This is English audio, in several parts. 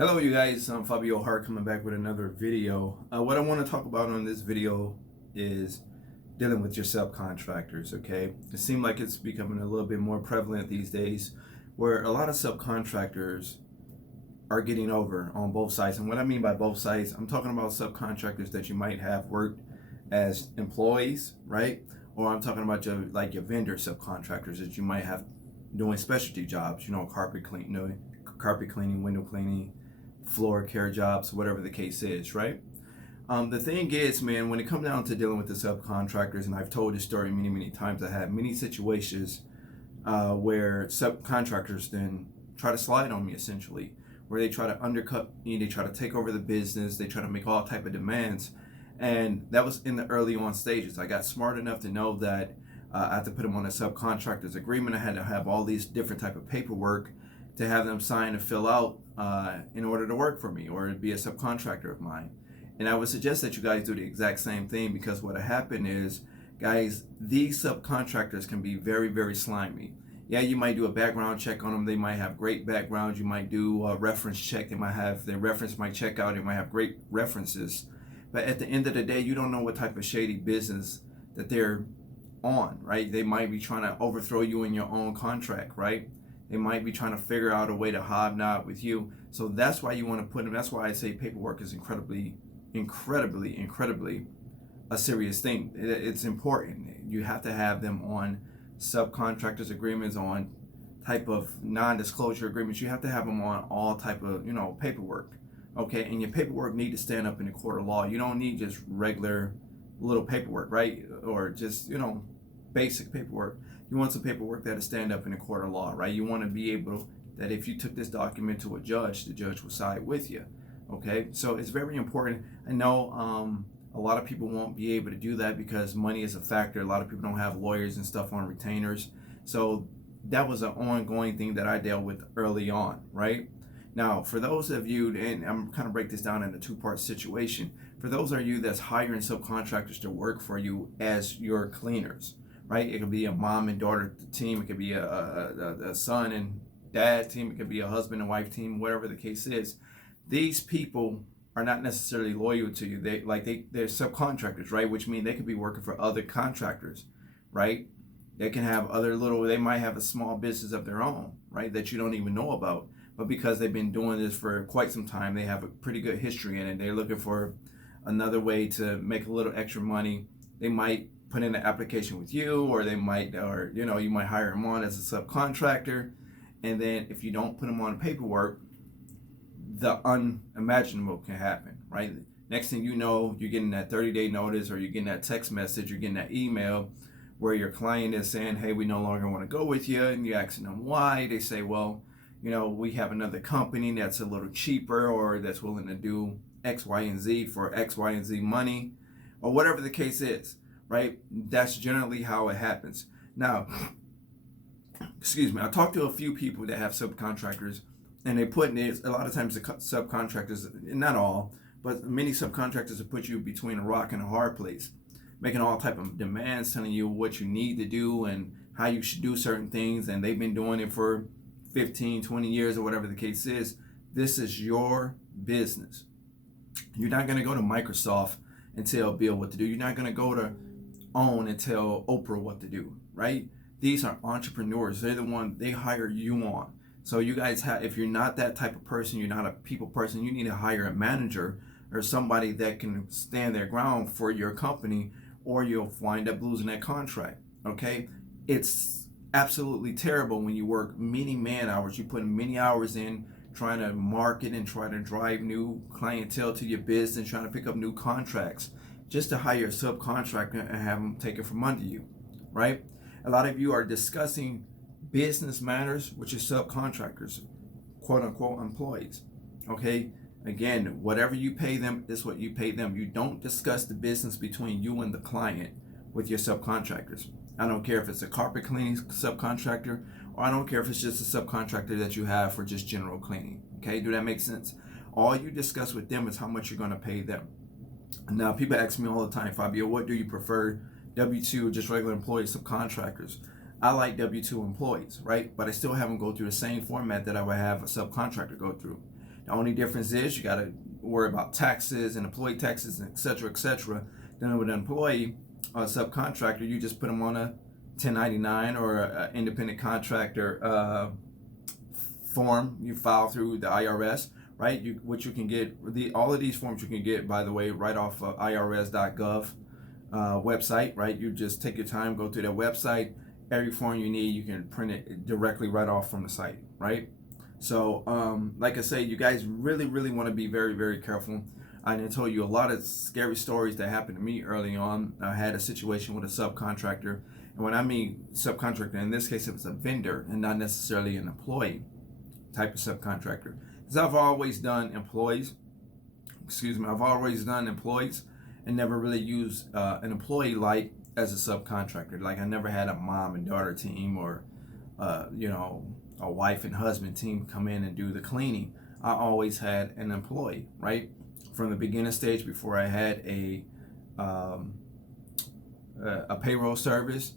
Hello you guys, I'm Fabio Hart coming back with another video. What I want to talk about on this video is dealing with your subcontractors, okay? It seems like it's becoming a little bit more prevalent these days where a lot of subcontractors are getting over on both sides. And what I mean by both sides, I'm talking about subcontractors that you might have worked as employees, right? Or I'm talking about your vendor subcontractors that you might have doing specialty jobs, carpet cleaning, window cleaning, floor care jobs, whatever the case is, right? The thing is, man, when it comes down to dealing with the subcontractors, and I've told this story many times, I had many situations where subcontractors then try to slide on me, essentially, where they try to undercut me, they try to take over the business, they try to make all type of demands. And that was in the early on stages. I got smart enough to know that I had to put them on a subcontractor's agreement. I had to have all these different type of paperwork to have them sign and fill out in order to work for me or to be a subcontractor of mine. And I would suggest that you guys do the exact same thing, because what happened is, guys, these subcontractors can be very slimy. Yeah, you might do a background check on them. They might have great backgrounds. You might do a reference check. They might have their reference might check out. They might have great references. But at the end of the day, you don't know what type of shady business that they're on, right? They might be trying to overthrow you in your own contract, right? They might be trying to figure out a way to hobnob with you. So that's why you want to put them. That's why I say paperwork is incredibly a serious thing. It's important. You have to have them on subcontractors agreements, on type of non-disclosure agreements. You have to have them on all type of paperwork. Okay, and your paperwork need to stand up in the court of law. You don't need just regular little paperwork, right? Or just basic paperwork. You want some paperwork that'll stand up in the court of law, right? You want to be able that if you took this document to a judge, the judge will side with you. Okay, so it's very important. I know a lot of people won't be able to do that because money is a factor. A lot of people don't have lawyers and stuff on retainers. So that was an ongoing thing that I dealt with early on, right? Now, for those of you, and I'm kind of break this down in a two-part situation. For those of you that's hiring subcontractors to work for you as your cleaners, right? It could be a mom and daughter team. It could be a son and dad team. It could be a husband and wife team, whatever the case is. These people are not necessarily loyal to you. They're subcontractors, right? Which means they could be working for other contractors, right? They can have they might have a small business of their own, right? That you don't even know about. But because they've been doing this for quite some time, they have a pretty good history in it. They're looking for another way to make a little extra money. They might put in an application with you, or you might hire them on as a subcontractor. And then if you don't put them on paperwork, the unimaginable can happen, right? Next thing you know, you're getting that 30-day notice, or you're getting that text message, you're getting that email where your client is saying, hey, we no longer want to go with you. And you're asking them why. They say, well, we have another company that's a little cheaper, or that's willing to do X, Y, and Z for X, Y, and Z money, or whatever the case is, right? That's generally how it happens. Now, excuse me, I talked to a few people that have subcontractors, and they put in a lot of times the subcontractors, not all, but many subcontractors will put you between a rock and a hard place, making all type of demands, telling you what you need to do and how you should do certain things, and they've been doing it for 15, 20 years, or whatever the case is. This is your business. You're not going to go to Microsoft and tell Bill what to do. You're not going to go to OWN and tell Oprah what to do, right? These are entrepreneurs. They're the one they hire you on. So you guys if you're not that type of person, you're not a people person, you need to hire a manager or somebody that can stand their ground for your company, or you'll wind up losing that contract. Okay? It's absolutely terrible when you work many man hours. You put many hours in trying to market and try to drive new clientele to your business, trying to pick up new contracts, just to hire a subcontractor and have them take it from under you, right? A lot of you are discussing business matters with your subcontractors, quote unquote employees. Okay, again, whatever you pay them is what you pay them. You don't discuss the business between you and the client with your subcontractors. I don't care if it's a carpet cleaning subcontractor, or I don't care if it's just a subcontractor that you have for just general cleaning. Okay, do that make sense? All you discuss with them is how much you're going to pay them. Now, people ask me all the time, Fabio, what do you prefer, W-2 or just regular employees, subcontractors? I like W-2 employees, right? But I still have them go through the same format that I would have a subcontractor go through. The only difference is you got to worry about taxes and employee taxes, et cetera, et cetera. Then with an employee or a subcontractor, you just put them on a 1099 or an independent contractor form you file through the IRS, right? Which you can get, all of these forms you can get, by the way, right off of irs.gov website, right? You just take your time, go to their website. Every form you need, you can print it directly right off from the site, right? So, like I say, you guys really, really want to be very, very careful. I told you a lot of scary stories that happened to me early on. I had a situation with a subcontractor. And when I mean subcontractor, in this case, it was a vendor and not necessarily an employee type of subcontractor. Because I've always done employees, I've always done employees and never really used an employee like as a subcontractor. Like I never had a mom and daughter team or, a wife and husband team come in and do the cleaning. I always had an employee, right? From the beginning stage before I had a payroll service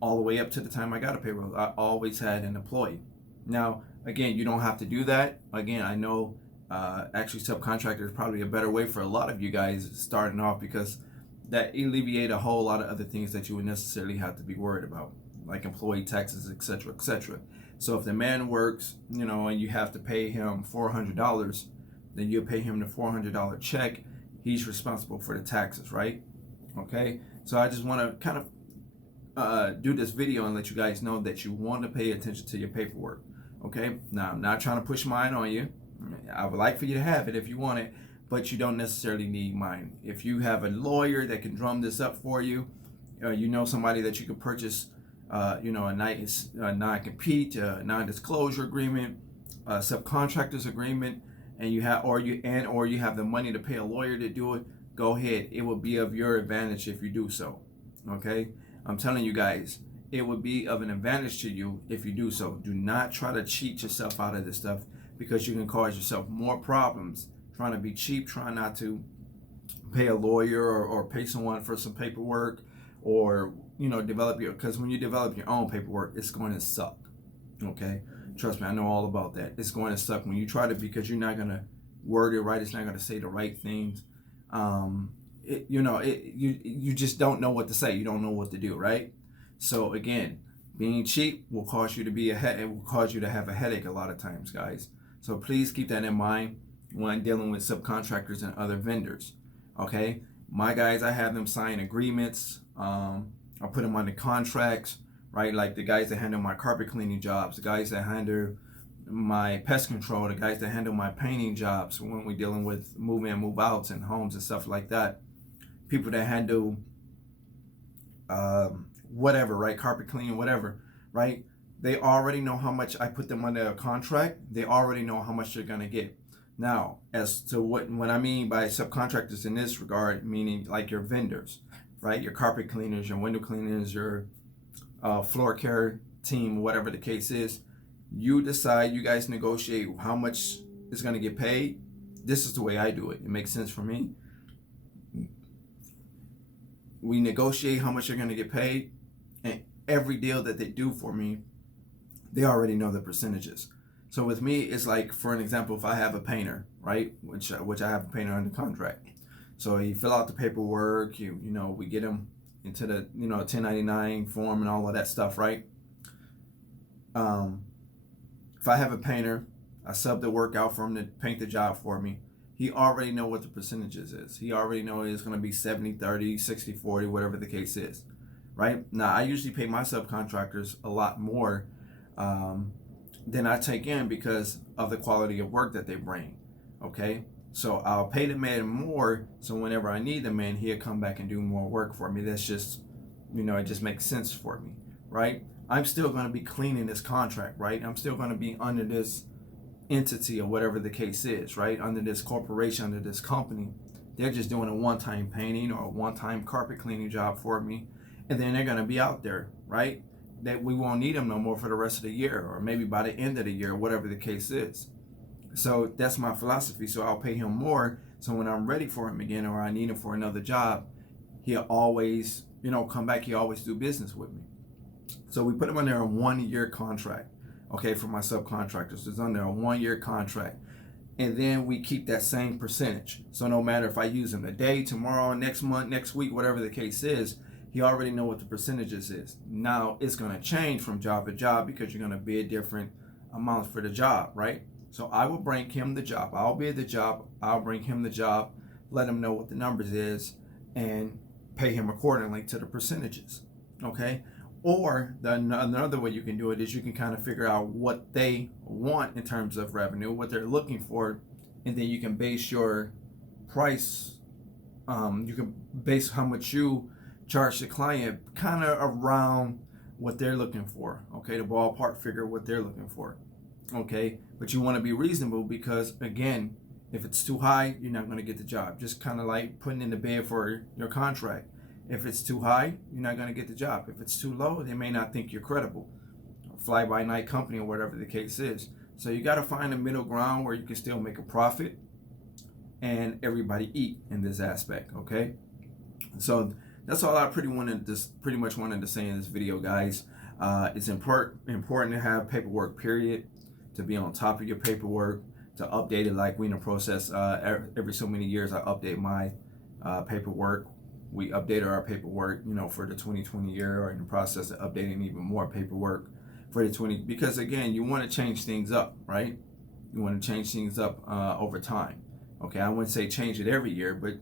all the way up to the time I got a payroll, I always had an employee. Now, again, you don't have to do that. Again, I know actually subcontractor is probably a better way for a lot of you guys starting off because that alleviate a whole lot of other things that you would necessarily have to be worried about, like employee taxes, et cetera, et cetera. So if the man works, and you have to pay him $400, then you pay him the $400 check. He's responsible for the taxes, right? Okay. So I just want to kind of do this video and let you guys know that you want to pay attention to your paperwork. Okay. Now I'm not trying to push mine on you. I would like for you to have it if you want it, but you don't necessarily need mine. If you have a lawyer that can drum this up for you, somebody that you can purchase a non-compete, non-disclosure agreement, subcontractors agreement, and you have the money to pay a lawyer to do it, go ahead. It will be of your advantage if you do so. Okay? I'm telling you guys, it would be of an advantage to you if you do so. Do not try to cheat yourself out of this stuff because you can cause yourself more problems trying to be cheap, trying not to pay a lawyer or pay someone for some paperwork or because when you develop your own paperwork, it's going to suck. Okay, trust me, I know all about that. It's going to suck when you try to, because you're not going to word it right. It's not going to say the right things. You just don't know what to say. You don't know what to do, right? So again, being cheap will cause you to it will cause you to have a headache a lot of times, guys. So please keep that in mind when dealing with subcontractors and other vendors. Okay, my guys, I have them sign agreements. I put them on the contracts, right? Like the guys that handle my carpet cleaning jobs, the guys that handle my pest control, the guys that handle my painting jobs when we're dealing with move in, move outs and homes and stuff like that. People that handle whatever, right? Carpet cleaning, whatever, right? They already know how much I put them under a contract. They already know how much they're gonna get. Now, as to what I mean by subcontractors in this regard, meaning like your vendors, right? Your carpet cleaners, your window cleaners, your floor care team, whatever the case is. You decide, you guys negotiate how much is going to get paid. This is the way I do it. It makes sense for me. We negotiate how much they're going to get paid, and every deal that they do for me, they already know the percentages. So with me, it's like, for an example, if I have a painter, right, which I have a painter under contract. So you fill out the paperwork, we get them into the 1099 form and all of that stuff, right? If I have a painter, I sub the work out for him to paint the job for me. He already know what the percentages is. He already know it's going to be 70-30, 60-40, whatever the case is, right? Now, I usually pay my subcontractors a lot more than I take in because of the quality of work that they bring, okay? So I'll pay the man more, so whenever I need the man, he'll come back and do more work for me. That's just, it just makes sense for me, right? I'm still going to be cleaning this contract, right? I'm still going to be under this entity or whatever the case is, right? Under this corporation, under this company. They're just doing a one-time painting or a one-time carpet cleaning job for me, and then they're going to be out there, right? That we won't need them no more for the rest of the year, or maybe by the end of the year, whatever the case is. So that's my philosophy. So I'll pay him more. So when I'm ready for him again, or I need him for another job, he'll always, come back. He always do business with me. So we put him under a 1-year contract, okay, for my subcontractors. It's under a 1-year contract. and then we keep that same percentage. So no matter if I use him today, tomorrow, next month, next week, whatever the case is, he already know what the percentages is. Now it's going to change from job to job because you're going to bid different amounts for the job, right? So I will bring him the job. I'll bid the job. I'll bring him the job, let him know what the numbers is, and pay him accordingly to the percentages. Okay? Or another way you can do it is you can kind of figure out what they want in terms of revenue, what they're looking for, and then you can base your price. You can base how much you charge the client kind of around what they're looking for. Okay, the ballpark figure what they're looking for. Okay, but you want to be reasonable because again, if it's too high, you're not going to get the job. Just kind of like putting in the bid for your contract. If it's too high, you're not going to get the job. If it's too low, they may not think you're credible. Fly by night company or whatever the case is. So you got to find a middle ground where you can still make a profit and everybody eat in this aspect. Okay. So that's all I pretty much wanted to say in this video, guys. It's important to have paperwork, period, to be on top of your paperwork, to update it like we in the process. Every so many years, I update my paperwork. We updated our paperwork, for the 2020 year, or in the process of updating even more paperwork for the 20, because again, you want to change things up, right? You want to change things up over time. Okay, I wouldn't say change it every year, but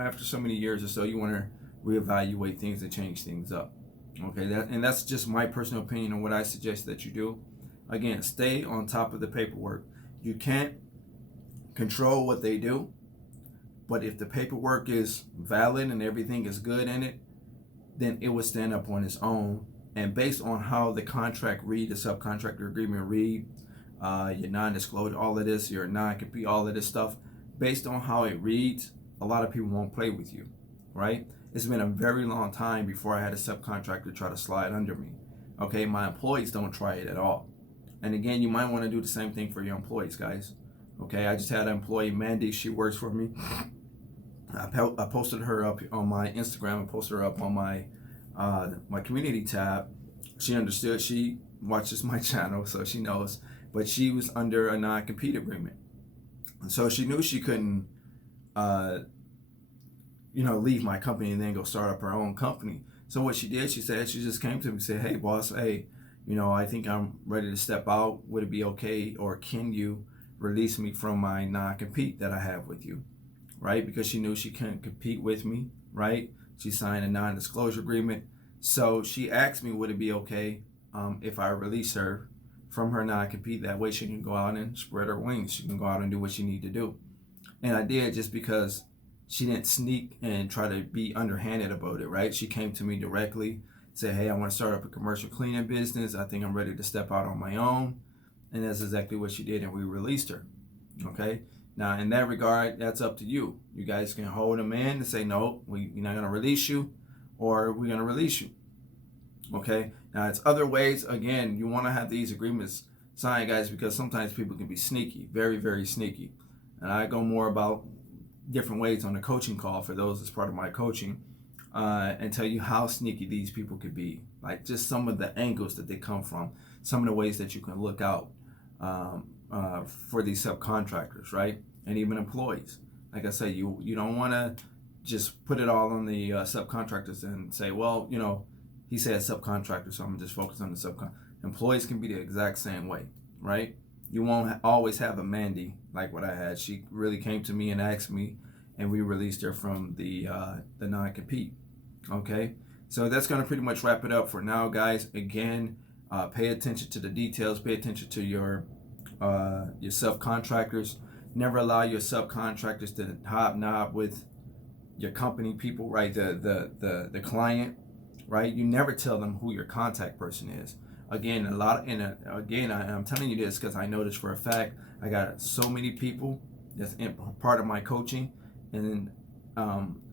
after so many years or so, you want to reevaluate things and change things up. Okay, that's just my personal opinion on what I suggest that you do. Again, stay on top of the paperwork. You can't control what they do, but if the paperwork is valid and everything is good in it, then it will stand up on its own. And based on how the contract read, the subcontractor agreement read, your non-disclosure, all of this, your non-compete, all of this stuff, based on how it reads, a lot of people won't play with you, right? It's been a very long time before I had a subcontractor try to slide under me. Okay, my employees don't try it at all. And again, you might want to do the same thing for your employees, guys. Okay, I just had an employee, Mandy, she works for me. I posted her up on my Instagram. I posted her up on my my community tab. She understood. She watches my channel, so she knows. But she was under a non-compete agreement, so she knew she couldn't, leave my company and then go start up her own company. So what she did, she just came to me and said, "Hey, boss, hey, I think I'm ready to step out. Would it be okay, or can you release me from my non-compete that I have with you?" Right? Because she knew she couldn't compete with me, right? She signed a non-disclosure agreement. So she asked me, would it be okay if I release her from her non-compete? That way she can go out and spread her wings. She can go out and do what she need to do. And I did, just because she didn't sneak and try to be underhanded about it, right? She came to me directly, said, hey, I want to start up a commercial cleaning business. I think I'm ready to step out on my own. And that's exactly what she did, and we released her, okay? Now, in that regard, that's up to you. You guys can hold them in and say, no, we're not going to release you, or we're going to release you. Okay? Now, it's other ways. Again, you want to have these agreements signed, guys, because sometimes people can be sneaky, very, very sneaky. And I go more about different ways on the coaching call for those as part of my coaching, and tell you how sneaky these people could be. Like just some of the angles that they come from, some of the ways that you can look out for these subcontractors, right? And even employees. Like I say, you don't want to just put it all on the subcontractors and say, well, he said subcontractors, so I'm just focused on the subcontractors. Employees can be the exact same way, right? You won't always have a Mandy like what I had. She really came to me and asked me, and we released her from the non-compete. Okay, so that's going to pretty much wrap it up for now, guys. Again, pay attention to the details. Pay attention to your subcontractors. Never allow your subcontractors to hobnob with your company people, right? The client, right? You never tell them who your contact person is. Again, I'm telling you this because I know this for a fact. I got so many people that's part of my coaching, and then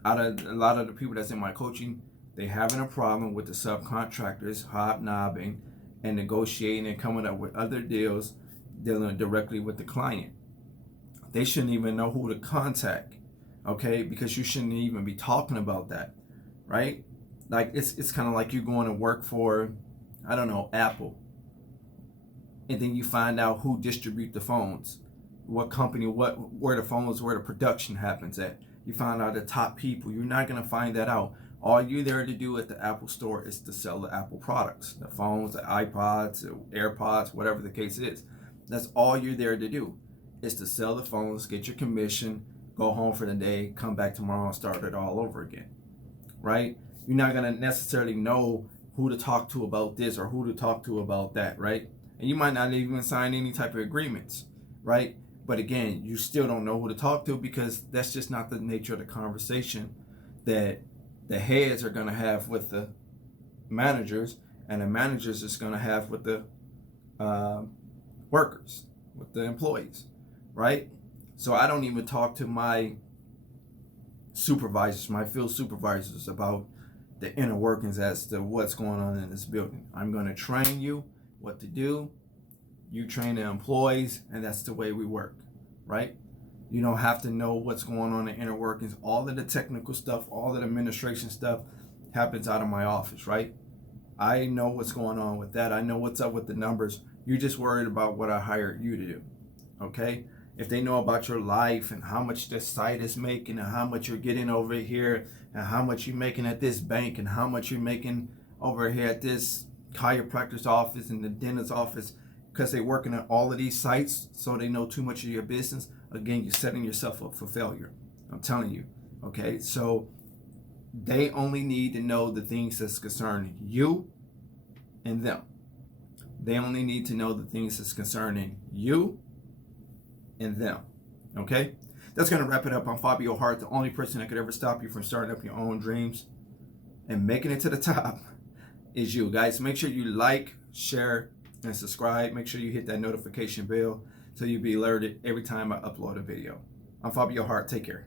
out of a lot of the people that's in my coaching, they having a problem with the subcontractors hobnobbing and negotiating and coming up with other deals, dealing directly with the client. They shouldn't even know who to contact, okay? Because you shouldn't even be talking about that, right? Like it's kind of like you going to work for, I don't know, Apple, and then you find out who distribute the phones. what company, where the phones, where the production happens at. You find out the top people. You're not gonna find that out. All you're there to do at the Apple store is to sell the Apple products, the phones, the iPods, the AirPods, whatever the case is. That's all you're there to do, is to sell the phones, get your commission, go home for the day, come back tomorrow and start it all over again, right? You're not gonna necessarily know who to talk to about this or who to talk to about that, right? And you might not even sign any type of agreements, right? But again, you still don't know who to talk to, because that's just not the nature of the conversation that the heads are going to have with the managers, and the managers is going to have with the workers, with the employees, right? So I don't even talk to my supervisors, my field supervisors, about the inner workings as to what's going on in this building. I'm going to train you what to do. You train the employees, and that's the way we work, right? You don't have to know what's going on in the inner workings. All of the technical stuff, all of the administration stuff happens out of my office, right? I know what's going on with that. I know what's up with the numbers. You're just worried about what I hired you to do, okay? If they know about your life and how much this site is making and how much you're getting over here and how much you're making at this bank and how much you're making over here at this chiropractor's office and the dentist's office, because they're working at all of these sites, so they know too much of your business, again, you're setting yourself up for failure. I'm telling you, okay? So they only need to know the things that's concerning you and them. They only need to know the things that's concerning you and them, okay? That's going to wrap it up. I'm Fabio Hart, the only person that could ever stop you from starting up your own dreams and making it to the top is you, guys. Make sure you like, share, and subscribe. Make sure you hit that notification bell so you'll be alerted every time I upload a video. I'm Fabio Hart. Take care.